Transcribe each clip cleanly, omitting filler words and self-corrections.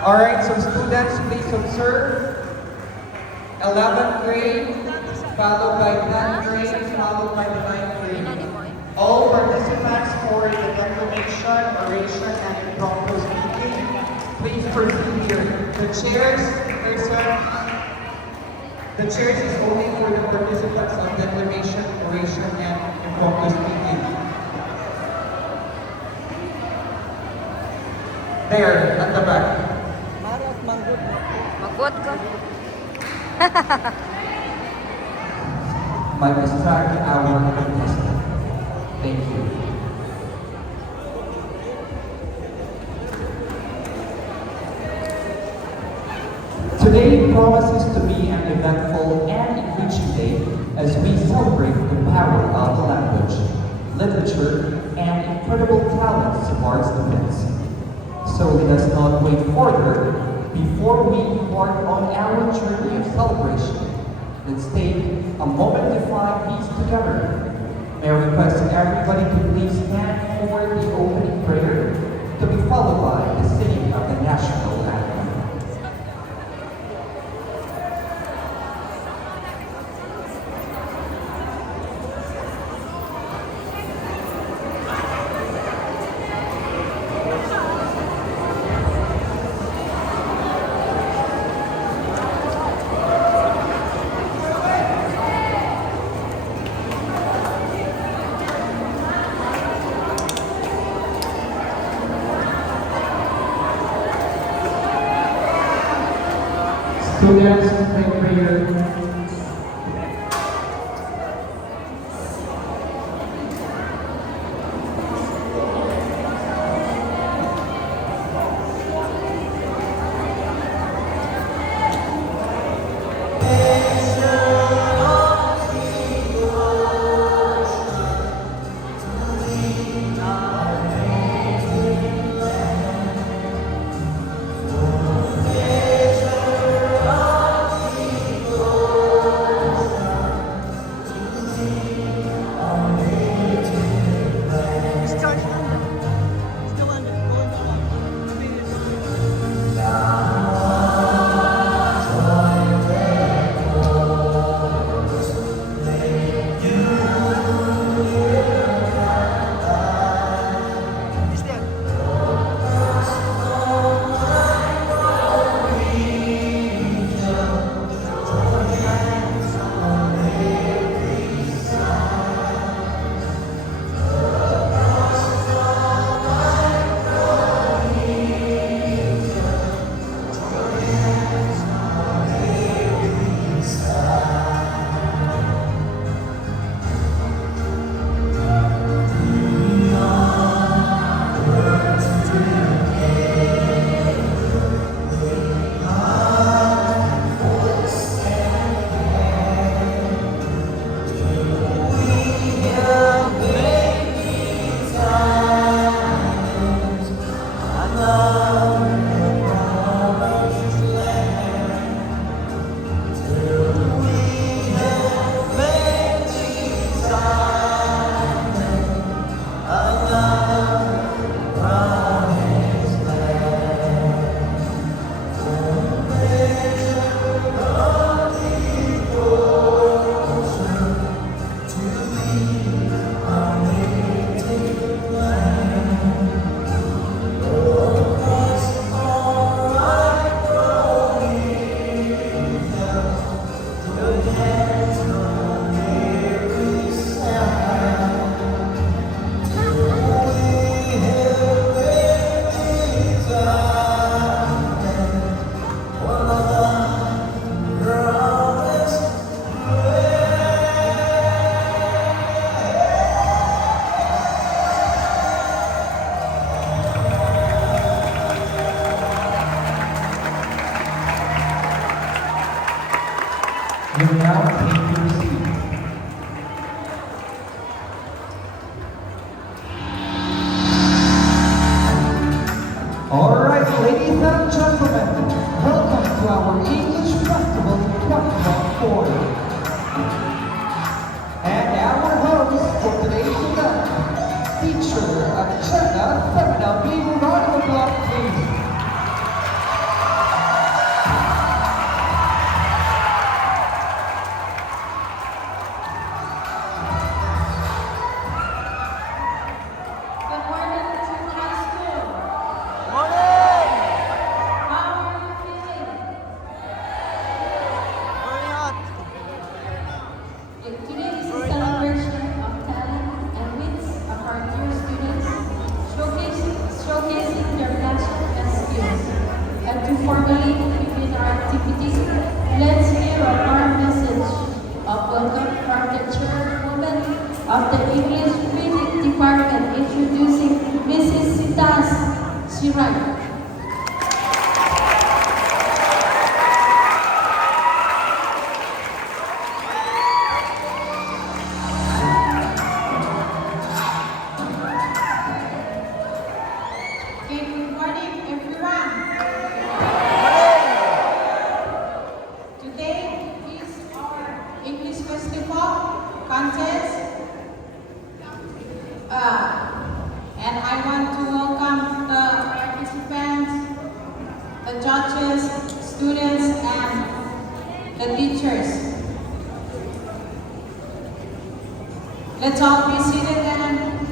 Alright, so students, please observe. 11th grade, followed by 10th grade, followed by the 9th grade. All participants for the declamation, oration, and impromptu speaking, please proceed here. The chairs is only for the participants of declamation, oration, and impromptu speaking. There, at the back. Magbuot ko. Might distract our contestant. Thank you. Today promises to be an eventful and enriching day as we celebrate the power of the language, literature, and incredible talents of our students. So let us not wait further. Before we embark on our journey of celebration, let's take a moment to find peace together. May I request everybody to please stand for the opening prayer, to be followed by the singing of the national anthem. Students, pray prayer. You now take your seat. Alright, ladies and gentlemen, welcome to our English Festival 2024. And our host for today's event, teacher Agenda Femina. Big round of applause, please. judges, students, and the teachers. Let's all be seated and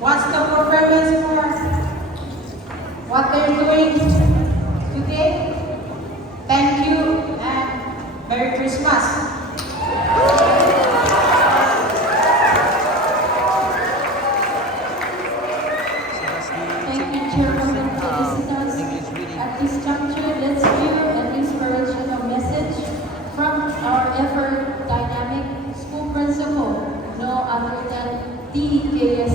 watch the performance for what they're doing today. Thank you and Merry Christmas. Thank you, Chairwoman Felicitas. At this juncture, let's hear an inspirational message from our ever dynamic school principal, no other than declamations.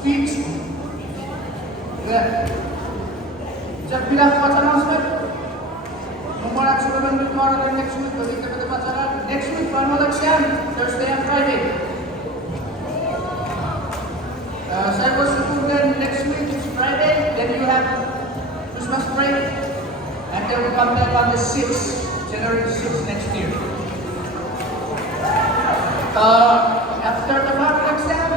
Speech. जब बिना वचन उसमें Memorial children will go on next week. Next week, one more exam, Thursday and Friday. Cyber school then next week is Friday. Then you have Christmas break, and then we come back on the 6th, January 6th next year. After the final exam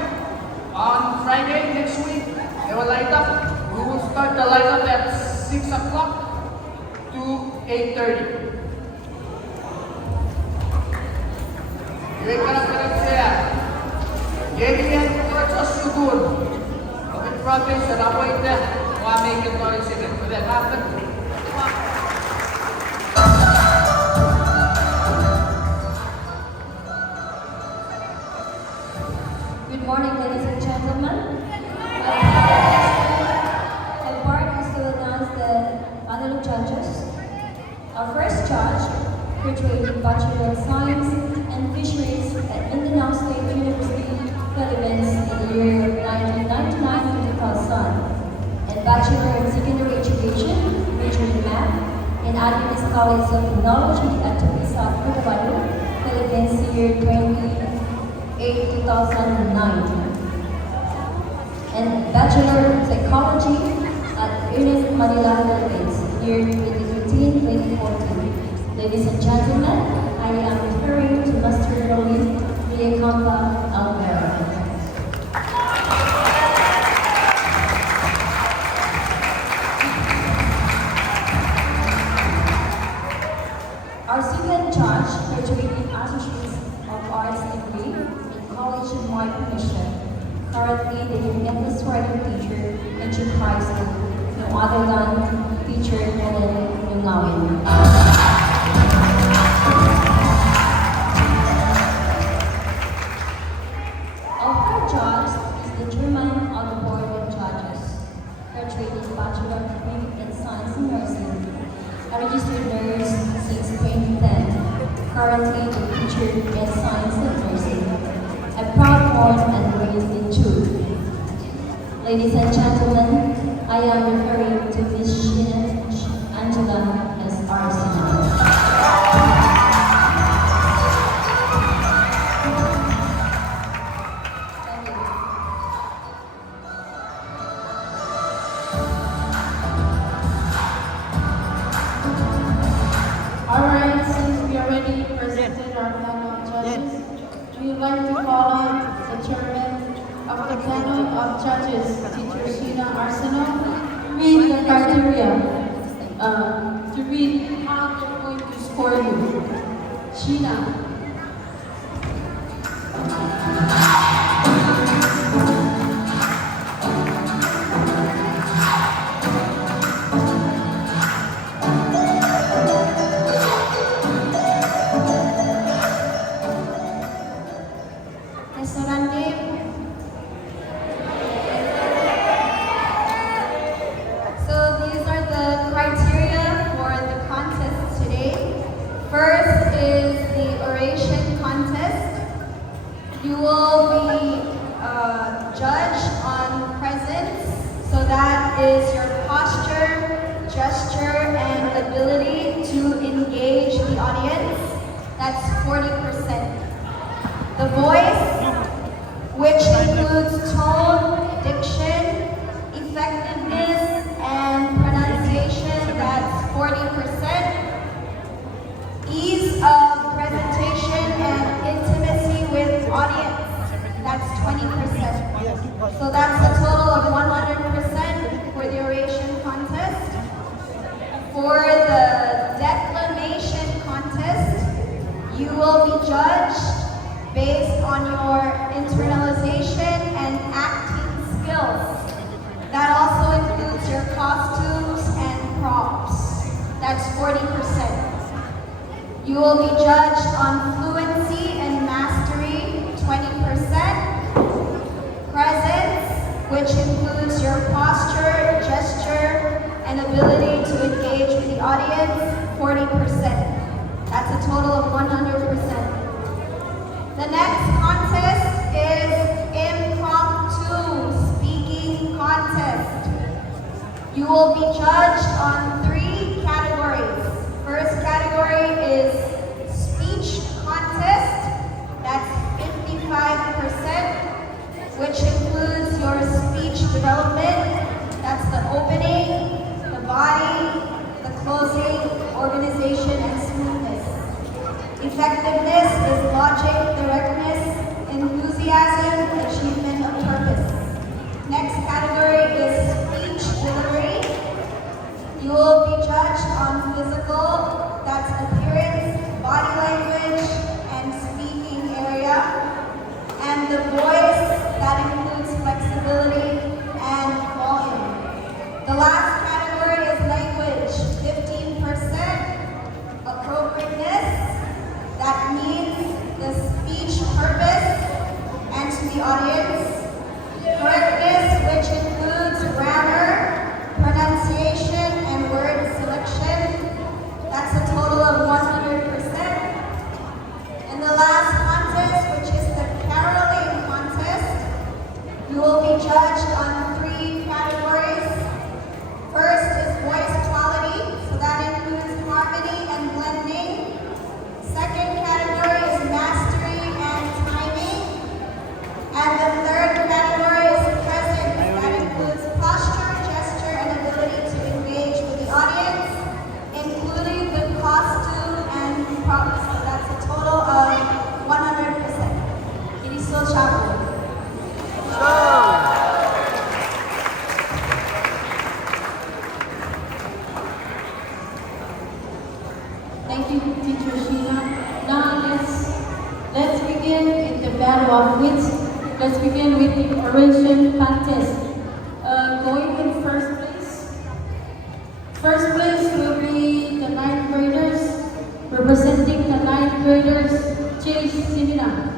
on Friday next week, they will light up. We will start the light up at 6 o'clock. To 8:30. Jadi kadang-kadang saya, jadi yang proses syukur, tapi proses sedang itu, kami kita di sini sudah dapat. Good morning, ladies and gentlemen. My part is to announce the panel of judges. Our first judge graduated Bachelor of Science and Fisheries at Mindanao State University, Philippines in the year 1999 to 2000, and Bachelor of Secondary Education, major in Math, in Adventist College of Technology at Tupisa, Cotabato, Philippines, year 2008-2009, and Bachelor of Psychology at Ernest Manila, Philippines, year 2013-2014. Ladies and gentlemen, I am referring to Master Rolly Villacampa Alvera. Our second judge graduated Associate of Arts degree in College-wide Commission. Currently, the English writing teacher in Chuuk High School, no other than teacher Helen Yungawin. Our third judge is the chairman of the Board of Judges, graduated Bachelor degree in Science and Nursing, a registered nurse since 2010, currently the teacher in Science and Nursing, a proud born and raised in Chuuk. Ladies and gentlemen, I am referring to Miss Sheena Angela as Arsenal. Thank you. Alright, since we already presented our panel of judges, we would like to call on the chairman of the panel of judges, Teacher Sheena Arsenal, to read the criteria, to read how they're going to score you. Sheena. Restaurante. So these are the criteria for the contest today. First is the oration contest. You will be judged on presence. So that is your posture, gesture, and ability to engage the audience. That's 40%. The voice, which includes tone, diction, effectiveness, and pronunciation, that's 40%. Ease of presentation and intimacy with audience, that's 20%. So that's a total of 100% for the oration contest. For the declamation contest, you will be judged based on your internalization and acting skills. That also includes your costumes and props. That's 40%. You will be judged on fluency and mastery, 20%. Presence, which includes your posture, gesture, and ability to engage with the audience, 40%. That's a total of 100%. The next contest is Impromptu Speaking Contest. You will be judged on 3 categories. First category is Speech Contest. That's 55%, which includes your speech development. That's the opening, the body, the closing, organization, and smoothness. Effectiveness is logic, directness, enthusiasm, achievement of purpose. Next category is speech delivery. You will be judged on physical, that's appearance, body language, and speaking area. And the voice, that includes flexibility and volume. The last category is language, 15%. Appropriateness, that means the speech purpose and to the audience. Correctness, which includes grammar, pronunciation, and word selection. That's a total of 100%. And the last contest, which is the caroling contest, you will be judged on 3 categories. First is voice quality, so that includes harmony and blending. Second category is mastery and timing. And the third category is presence. That includes posture, gesture, and ability to engage with the audience, including the costume and props. So that's a total of 100%. It is so sharp. Thank you, Teacher Sheena. Now let's begin in the battle of wits. Let's begin with the oration contest. Going in first place. First place will be the 9th graders. Representing the 9th graders, Chase Simina.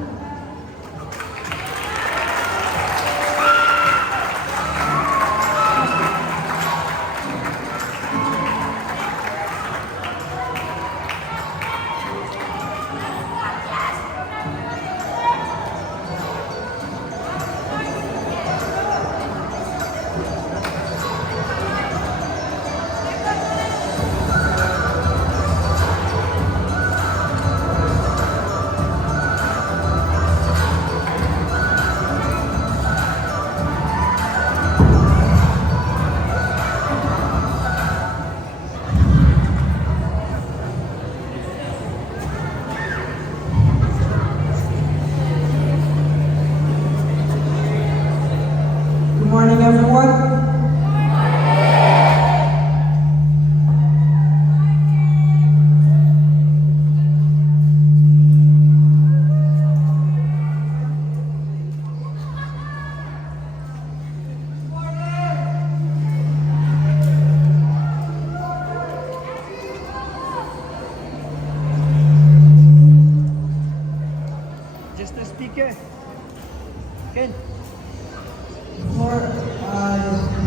Chike. Ken. Before I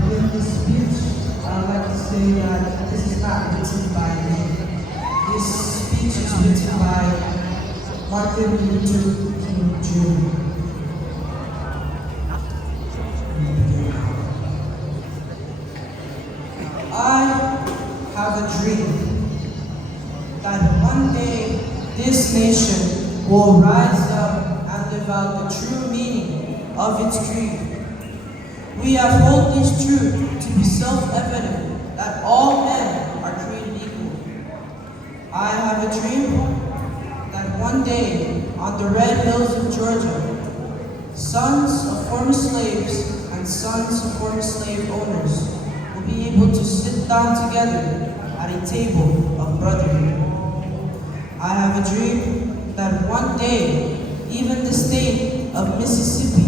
begin this speech, I would like to say that this is not written by me. This speech is written by Martin Luther King Jr. I have a dream that one day this nation will rise up and live out the true meaning of its creed. We have held this truth to be self-evident that all men are created equal. I have a dream that one day on the red hills of Georgia, sons of former slaves and sons of former slave owners will be able to sit down together at a table of brotherhood. I have a dream that one day even the state of Mississippi,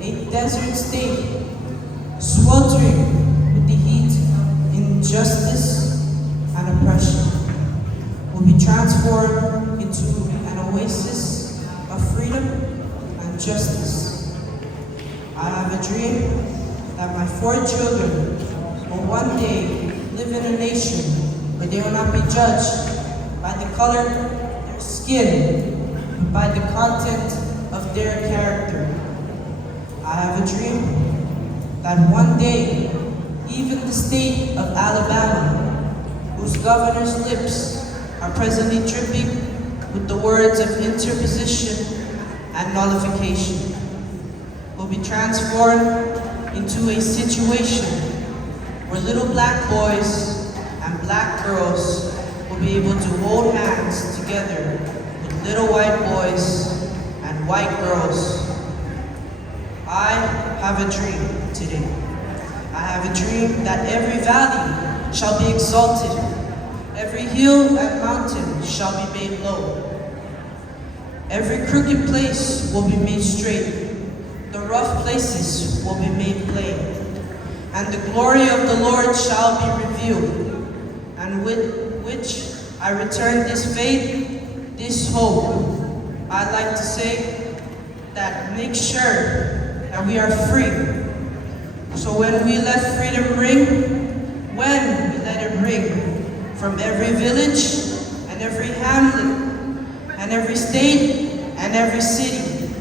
a desert state, sweltering with the heat of injustice and oppression, will be transformed into an oasis of freedom and justice. I have a dream that my 4 children will one day live in a nation where they will not be judged by the color of their skin, but by the content of their character. I have a dream that one day, even the state of Alabama, whose governor's lips are presently dripping with the words of interposition and nullification, will be transformed into a situation where little black boys and black girls will be able to hold hands together with little white boys and white girls. I have a dream today. I have a dream that every valley shall be exalted, every hill and mountain shall be made low. Every crooked place will be made straight, the rough places will be made plain, and the glory of the Lord shall be revealed, and with which I return this faith, this hope. I'd like to say that make sure that we are free. So when we let freedom ring, when we let it ring from every village and every hamlet and every state and every city,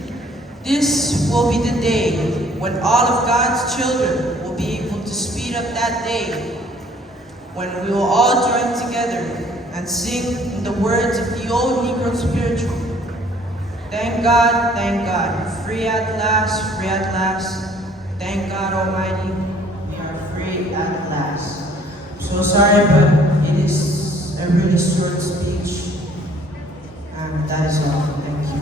this will be the day when all of God's children will be able to speed up that day, when we will all join together and sing in the words of the old Negro spiritual. Thank God, free at last, free at last. Thank God Almighty, we are free at last. So sorry, but it is a really short speech, and that is all. Thank you.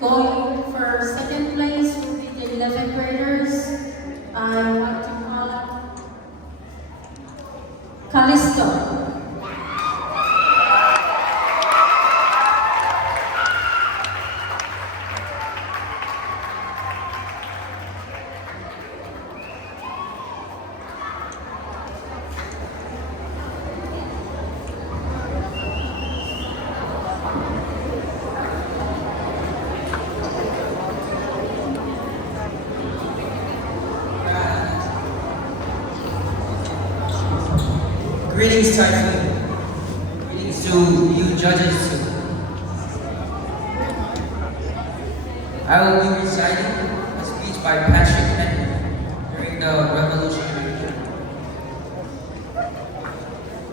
Going for second place will be the 11th graders. I want to call up Callisto. Greetings, Typhoon. Greetings to you judges too. I will be reciting a speech by Patrick Henry during the Revolutionary War.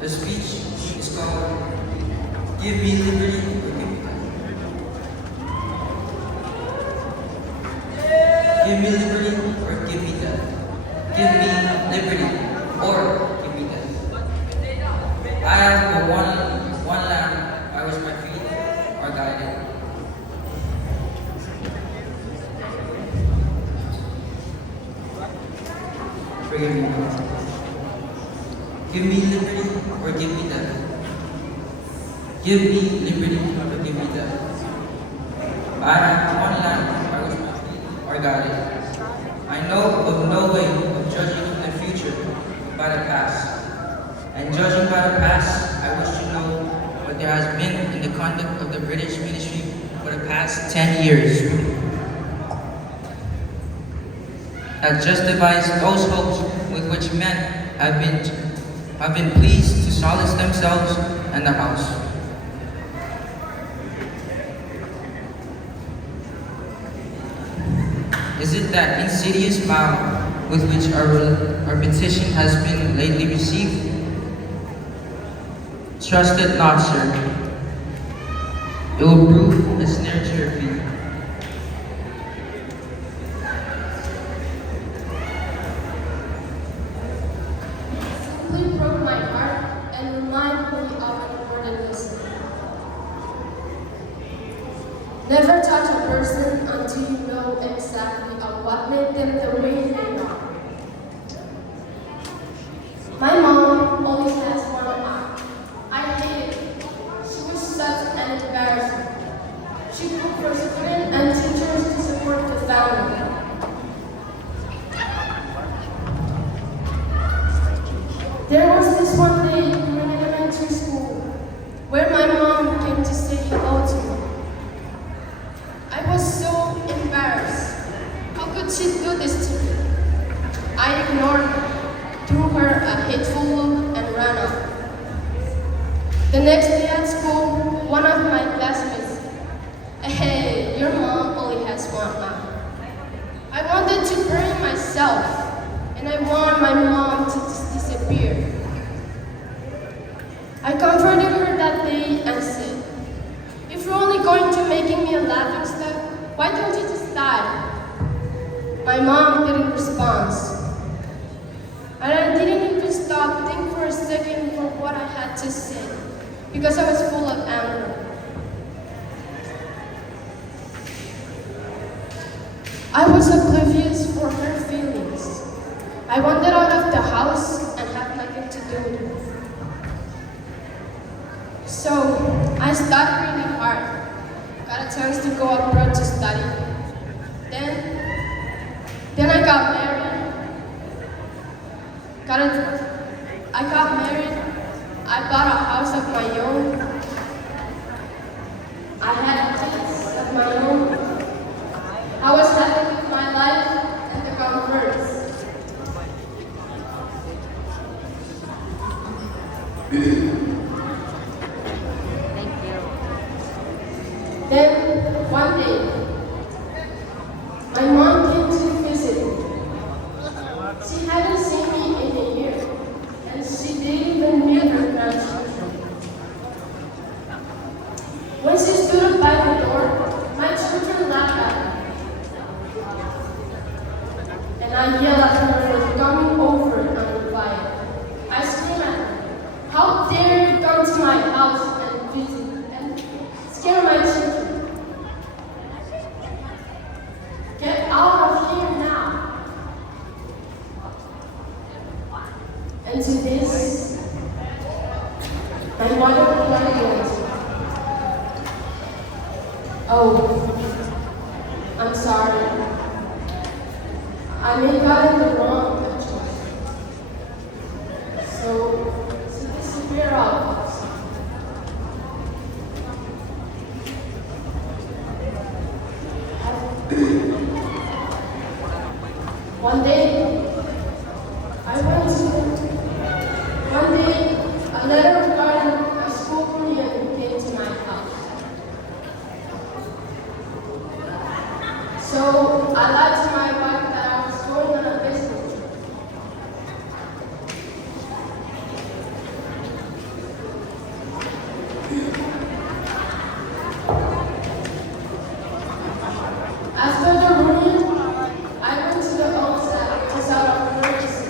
The speech is called Give Me Liberty or Give Me Death. Give me liberty or give me death. Give me liberty or give me death. I am the one land by which my feet are guided. Forgive me, Lord. Give me liberty or give me death. Give me liberty or give me death. I have one life I was or guided. I know of no way of judging the future by the past. And judging by the past, I wish to know what there has been in the conduct of the British ministry for the past 10 years. That justifies those hopes with which men have been pleased to solace themselves and the house. Is it that insidious vow with which our petition has been lately received? Trust it not, sir. It will prove a snare to your feet. Simply broke my heart and remind me of important lesson. Never touch a person until you know exactly of what made them the way they are. My mom always has one eye. I hate it. She was such an embarrassment. She cooked for students and teachers to support the family. There was this one day in elementary school where my mom came to say hello to me. I was so embarrassed. How could she do this to me? I ignored her, threw her a hateful look, and ran off. The next day at school, one of my classmates said, "Hey, your mom only has one eye." I wanted to bury myself, and I want my mom to disappear. I comforted her that day and said, "If you're only going to making me a laughing stock, why don't you just die?" My mom didn't respond. And I didn't even stop to think for a second for what I had to say, because I was full of anger. I was oblivious for her feelings. I wandered out of the house and had nothing to do with her. So, I studied really hard. Got a chance to go abroad to study. Then I got married. I got married. I bought a house of my own. I had kids of my own. I was happy with my life and the comforts. Then, one day, my mom came to visit me. She hadn't seen me in a year, and she didn't even meet her grandchildren. When she stood up by the door, my children laughed at her. And I yelled at her for coming over uninvited. I screamed at her, "How dare you come to my house and visit and scare my children? Get out of here now." And to this, my mother replied, "Oh, I'm sorry. I may have gotten the wrong choice. So disappear out of us." One day, a letter regarding a school reunion came to my house. So I lied to my wife that I was going on a business trip. After the reunion, I went to the onset to sell a emergency.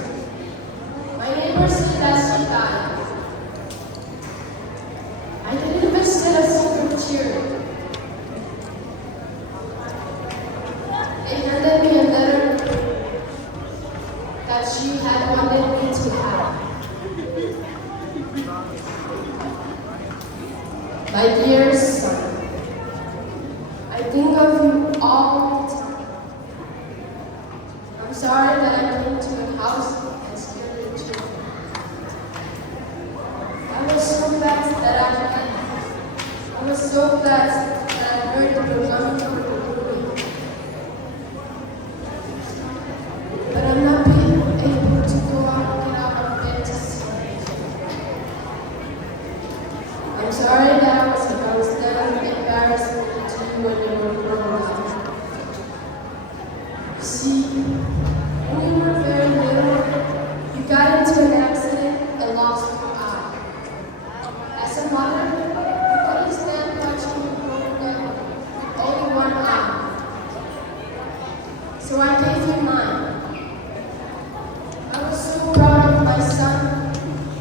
My neighbor said that she died. I didn't visit a single cheer. They handed me a very presumptuous for doing. But I'm not being able to go out and get out of bed to see. I'm sorry that I was done embarrassing to you when you were growing up. You see, when you were very little, you got into an accident and lost your eye. As a mother, you couldn't stand watching you growing up with only one eye. So I gave you mine. I was so proud of my son,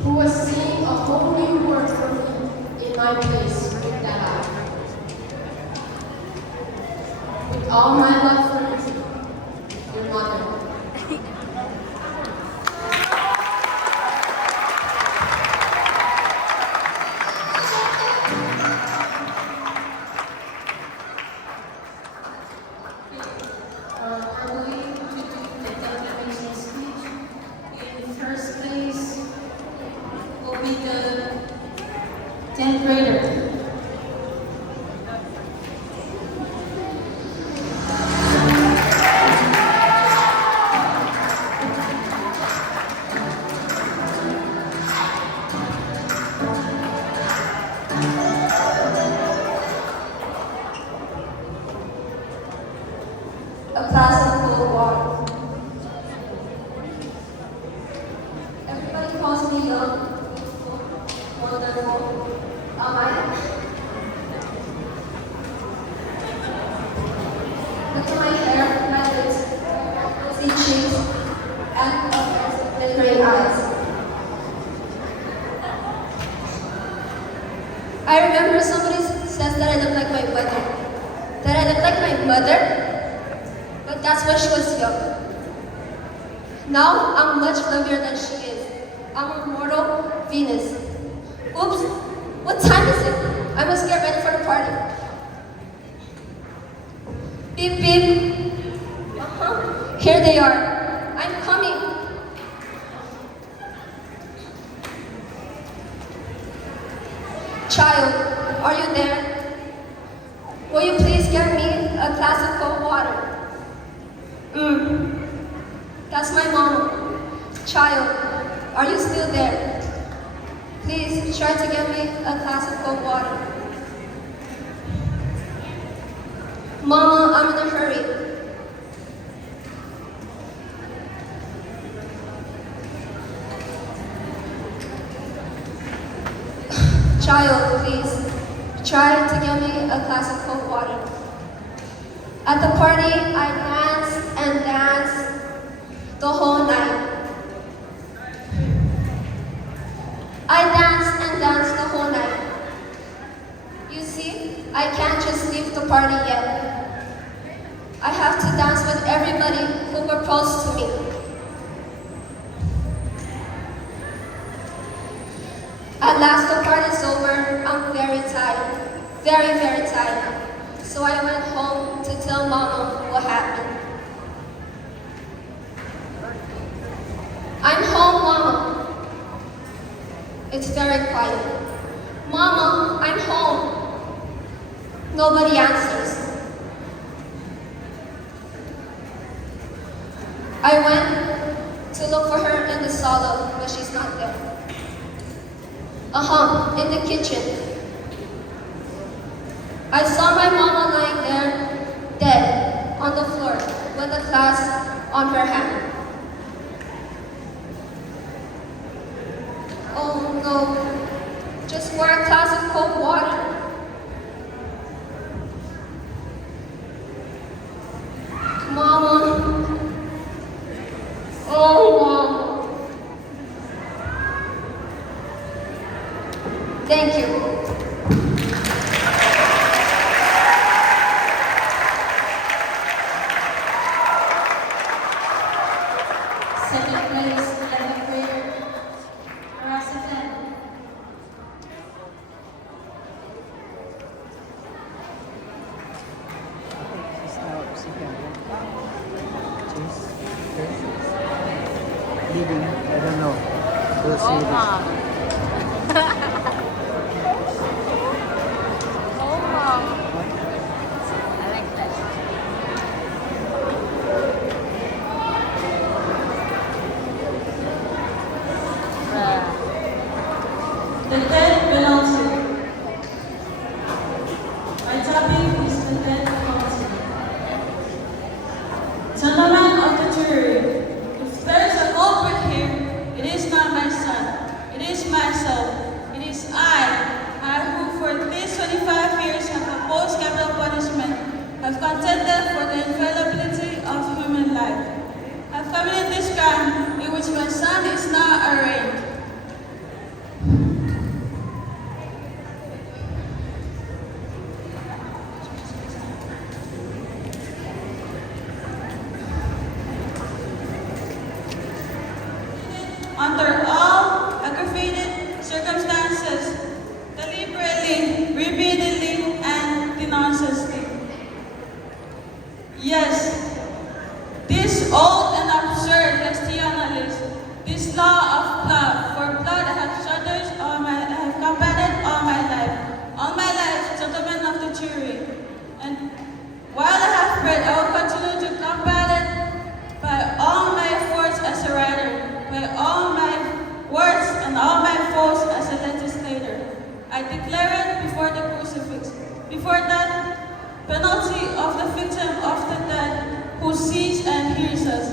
who was seeing a whole new world for me in my place with that eye. With all my love for you, your mother. We're going to do the declamation speech. In first place will be the 10th grader. A glass of cold water. Everybody calls me young, wonderful. Am I? Look at my hair, my lips, rosy cheeks, and with gray eyes. I remember somebody says that I look like my mother. That I look like my mother? But that's when she was young. Now, I'm much lovelier than she is. I'm a mortal Venus. Oops, what time is it? I must get ready for the party. Beep, beep. Here they are. I'm coming. Child, are you there? Will you please get me a glass of cold water? That's my mom. Child, are you still there? Please try to get me a glass of cold water. Mama, I'm in a hurry. Child, please try to get me a glass of cold water. At the party, I danced and danced the whole night. I danced and danced the whole night. You see, I can't just leave the party yet. I have to dance with everybody who proposed to me. At last the party's over. I'm very tired. Very, very tired. So I went home to tell Mama what happened. I'm home, Mama. It's very quiet. Mama, I'm home. Nobody answers. I went to look for her in the sala, but she's not there. In the kitchen. I saw my mama lying there, dead, on the floor, with a glass on her hand. Oh no, just pour a glass of cold water. Mama. Oh, Mama. Thank you. Second place, 11th grader, Roxanne. Leading, I don't know. We'll see. Oh, mom. the death penalty. Gentlemen of the jury, if there is a culprit here, it is not my son, it is myself, it is I who for these 25 years have opposed capital punishment, have contended for the inviolability of human life, have committed this crime in which my son is now arraigned. Under all aggravated circumstances, deliberately, repeatedly, and denounciously. Yes, this old and absurd Castellanism, this law of blood, for blood have shuddered have combated all my life, gentlemen of the jury. And while I have read, I will continue to combat it by all my efforts as a writer, by all my words and all my votes as a legislator. I declare it before the crucifix, before that penalty of the victim of the dead who sees and hears us,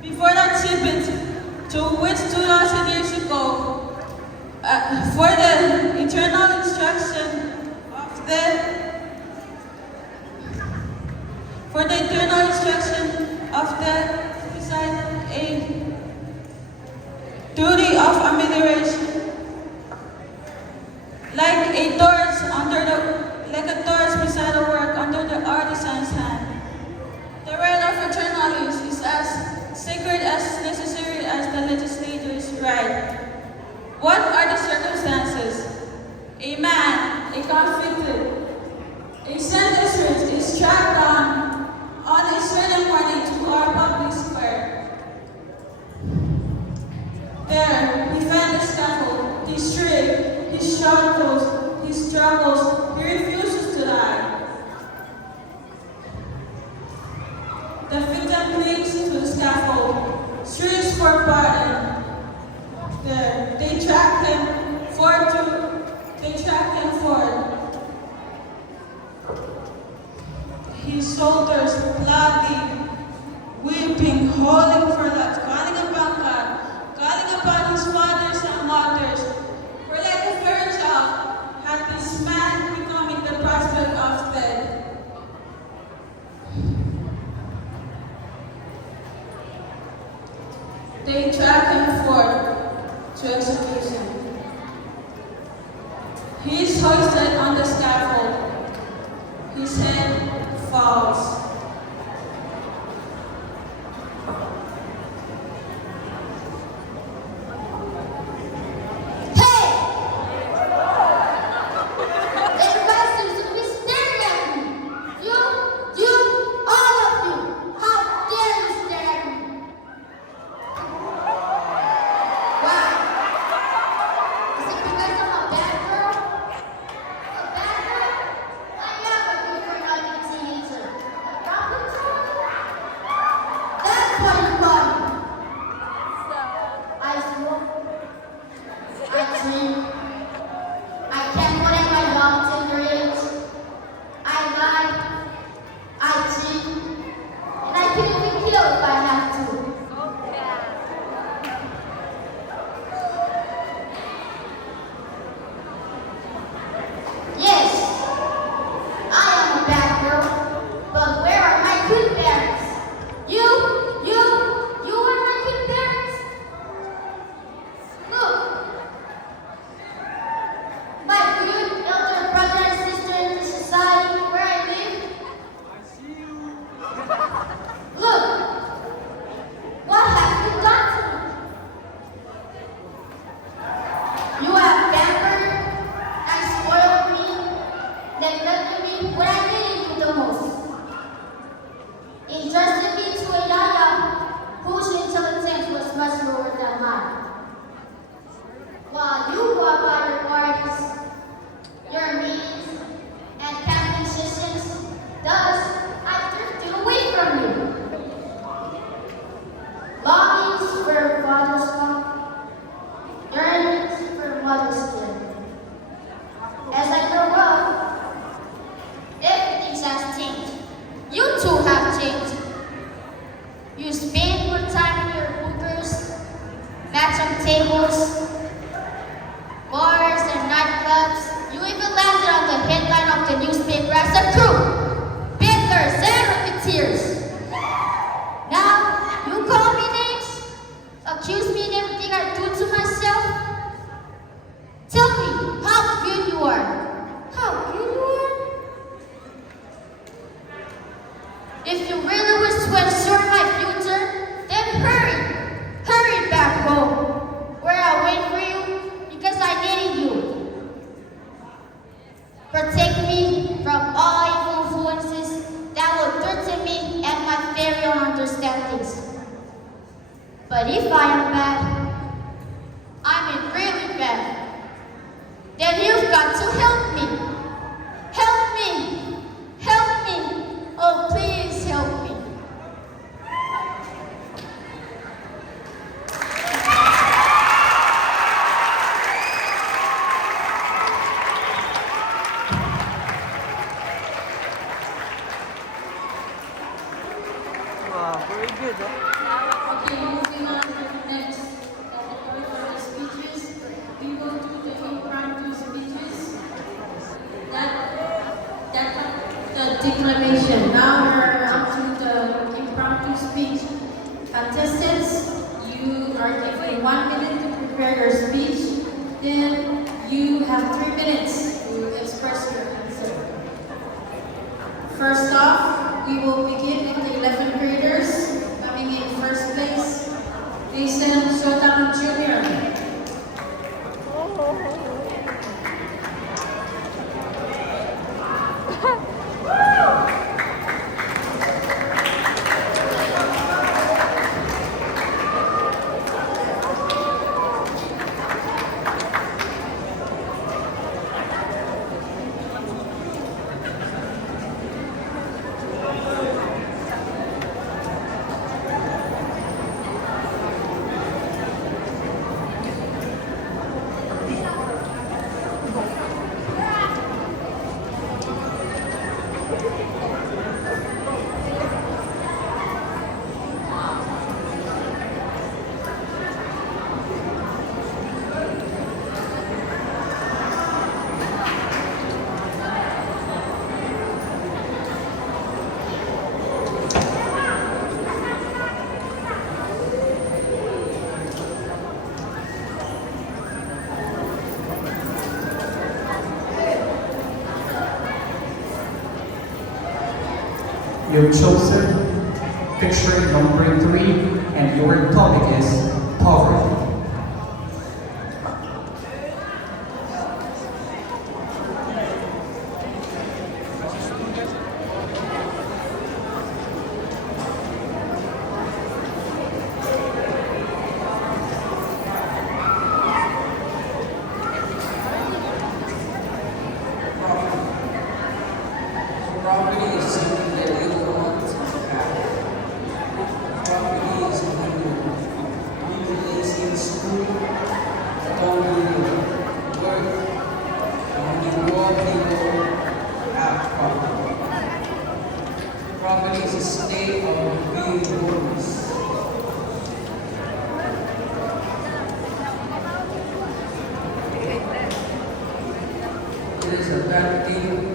before that tribute to which 2,000 years ago, for the eternal instruction of the beside a duty of amelioration, like a torch beside a work under the artisan's hand. The right of eternalis is as sacred as necessary as the legislator's right. What are the circumstances? A man, a convicted, a sentenced is tracked down on a certain morning to our public square. There, he found the scaffold, he shrieked, he struggles, he refuses to die. The victim clings to the scaffold, shrieks for pardon. There, they track him forward. His shoulders bloody, weeping, calling for that, calling upon God, calling upon his fathers and mothers. For like a fairy child, had this man becoming the prospect of death. They drag him forth to execution. He is hoisted on the scaffold. His head falls. As I grow up, tables, bars and nightclubs. You even landed on the headline of the newspaper as a crew, beggars and racketeers. Now, you call me names, accuse me in everything I do to myself. Tell me how good you are. How good you are? If you really wish to ensure my future, then hurry back home, where I wait for you because I needed you. Protect me from all evil influences that will threaten me and my very own understandings. But if I am bad, I mean really bad, then you've got to help me. Help me. Help me. Oh, please help me. Wow, very good. Okay, moving on to the next category for the speeches. We will do the impromptu speeches. The declamation. Now we're up to the impromptu speech. Contestants, you are given 1 minute to prepare your speech. Then you have 3 minutes to express your answer. First off, we will begin with the 11th graders. Coming in first place, Jason Sotam Jr. You've chosen picture number 3 and your topic is poverty. Property is something that we don't want to have. Property is when you're lazy in school, don't really work, and when you grow up, you will have property. Property is a state of being homeless. It is a bad thing.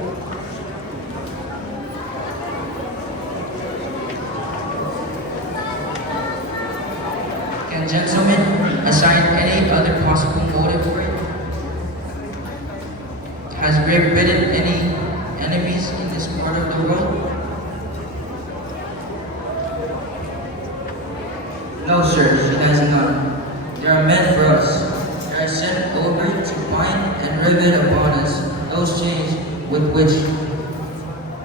Can gentlemen assign any other possible motive for it? Has Great Britain any enemies in this part of the world? No, sir, she has none. They are meant for us. They are sent over to bind and rivet upon us those chains with which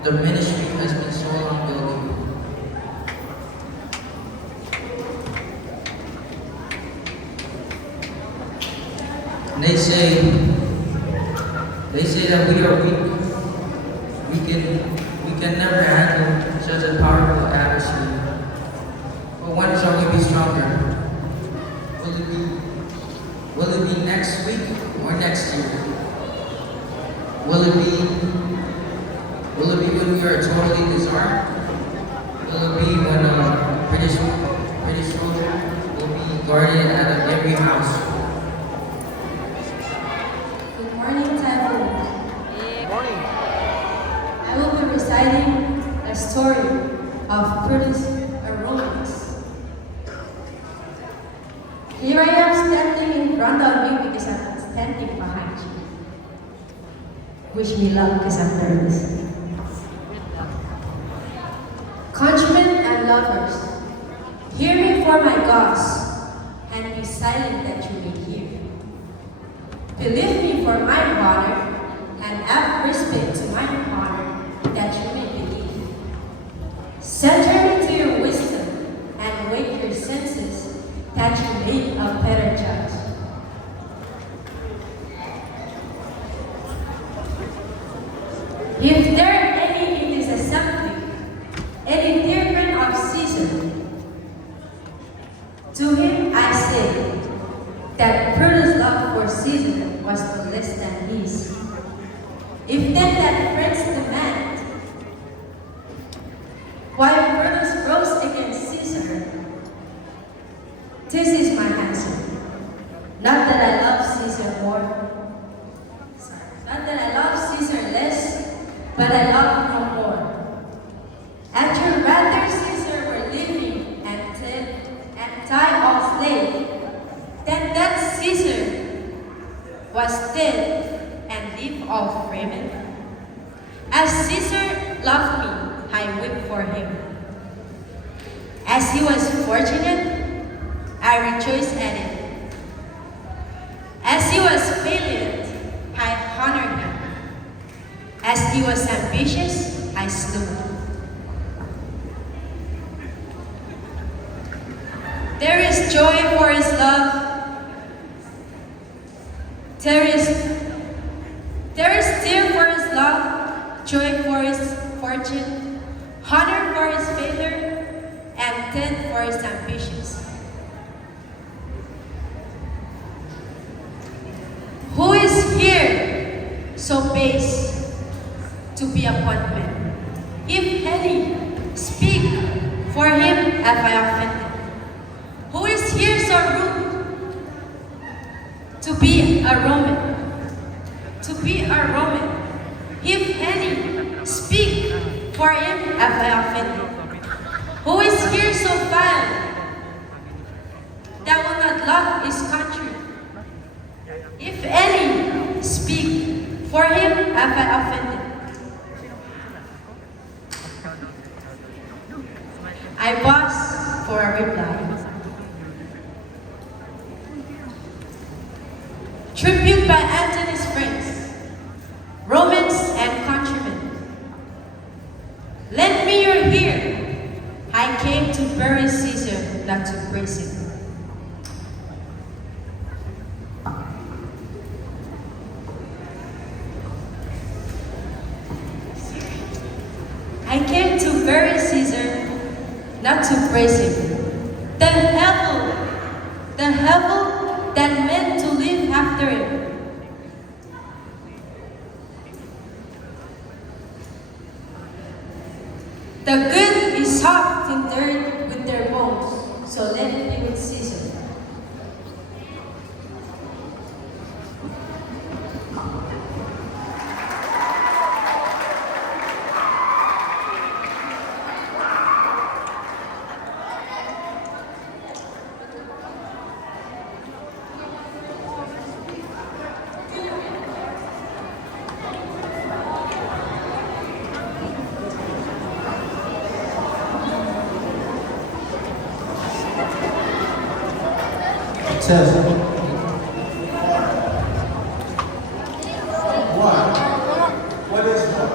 the ministry has been so long building. They say that we are weak. We can never handle such a powerful adversary. But when shall we be stronger? Will it be next week or next year? Will it be when we are totally disarmed? Will it be when British soldier will be guardian out of every house. Good morning, Typhoon. I will be reciting a story of Curtis Romans. Here I am standing in front of you because I'm standing behind you. Wish me luck because I'm nervous. Countrymen and lovers, hear me for my gods, and be silent that you may hear. Believe me for my honor, and have respect to my honor, that you may believe. Center me to your wisdom, and wake your senses, that you may a better judge. If there are any in this assembly, any different of season, to him I say that Pearl's love for Caesar was no less than his. If then that friends demand, why Pearl's rose against Caesar, this is my answer. Not that I love Caesar more, not that I love Caesar less, but I love no more. Had you rather Caesar were living and die all slave, than that Caesar was dead and live all freeman? As Caesar loved me, I weep for him. As he was fortunate, I rejoice at it. As he was valiant, I honor him. As he was ambitious, I slew him. There is joy for his love. There is tear for his love, joy for his fortune, honor for his failure, and death for his ambitions. Who is here so base to be upon men? If any, speak, for him have I offended. Who is here so rude to be a Roman? To be a Roman. If any, speak, for him have I offended. Who is here so vile that will not love his country? If any, speak, for him have I offended. I pause for a reply. Tribute by Antony's friends, Romans and countrymen. Lend me your ear. I came to bury Caesar, not to praise him. I came to bury Caesar, not to praise him. The devil that meant to live after him. The good is soft and dirt with their bones, so let it be with Caesar. Says, what is love?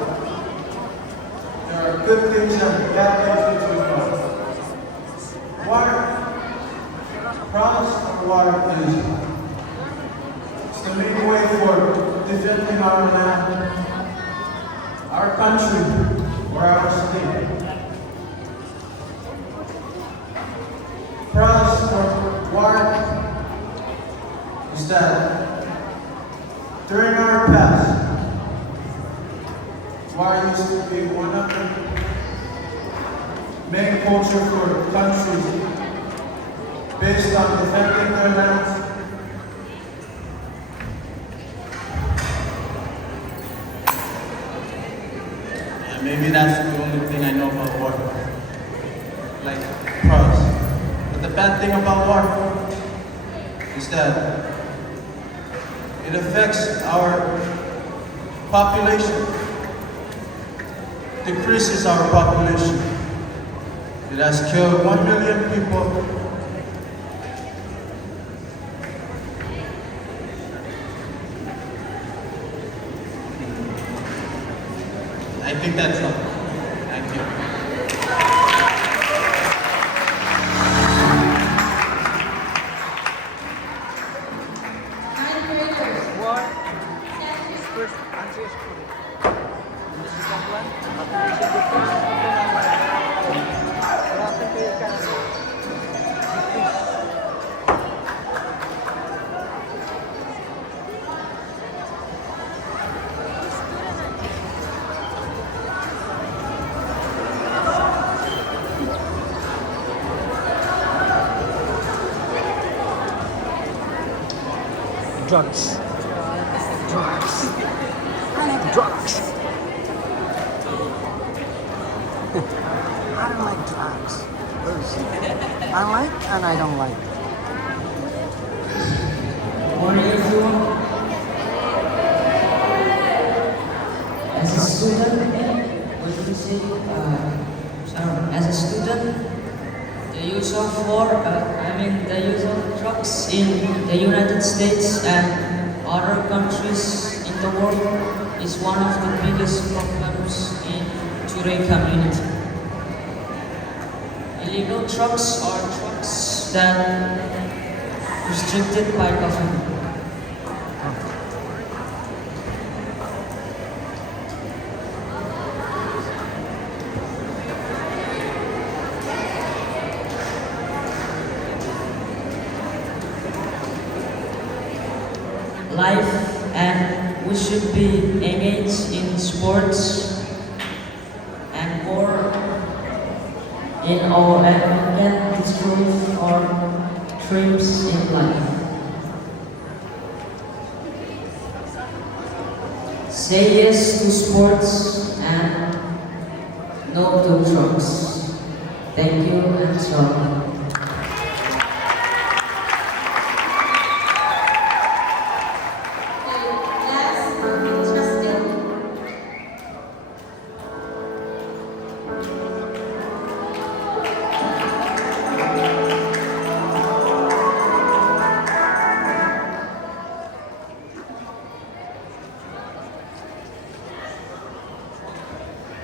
There are good things and bad things between love. Water, promise of water is it's the main way for defending our land, our country, or our state. Promise for water is that during our past, water used to be one of the main culture for countries based on defending their lands? Yeah, maybe that's the only thing I know about war. Like pros. But the bad thing about war is that it affects our population, decreases our population. It has killed 1 million people. I think that's all. Thank you. Ninth graders. War. Stand First answer is correct. And the second one, population decrease. What happened to your country? Decrease. Drugs. Drugs. Drugs. I don't like drugs. I like and I don't like. Morning everyone. As a student, what do you say? As a student, the use of the use of drugs in the United States and other countries in the world is one of the biggest problems in today community. Illegal drugs are drugs that restricted by government. Life and we should be engaged in sports and more in our and disprove our dreams in life. Say yes to sports and no to drugs. Thank you and so on.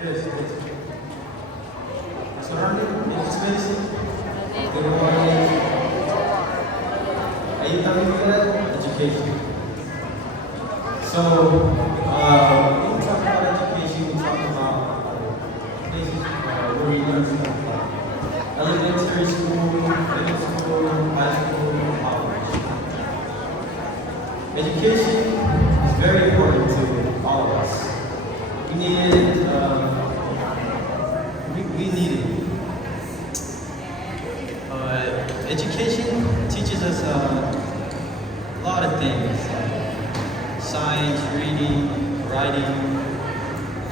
Yes. So, honey, in this space, good morning. Are you coming for that? Education. So, when we talk about education, we talk about places where we learn stuff like elementary school, middle school, high school, college. Education is very important to all of us. We need it. We need it. Education teaches us a lot of things, like science, reading, writing,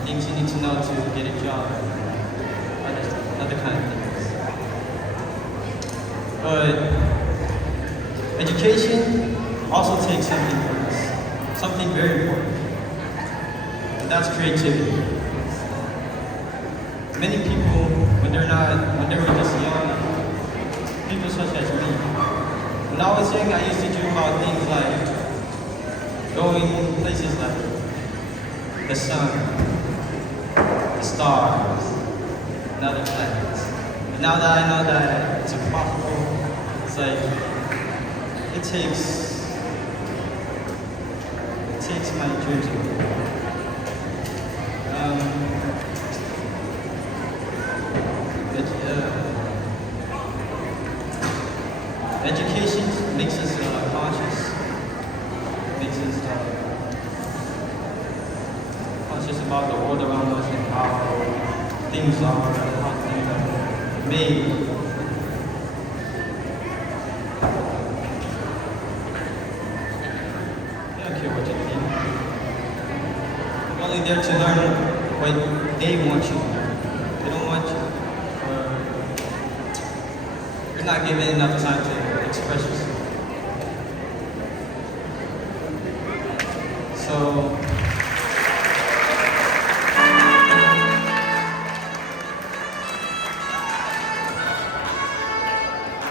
things you need to know to get a job, other kind of things. But education also takes something from us, something very important, and that's creativity. Many people, when they were just young, people such as me, when I was young, I used to dream about things like going places like the sun, the stars, and other planets. But now that I know that it's impossible, it's like, it takes my dreams away. Education makes us conscious, makes us conscious about the world around us and how things are, how things are made. only there to learn what they want you to learn. They don't want you, or you're not given enough time to express yourself. So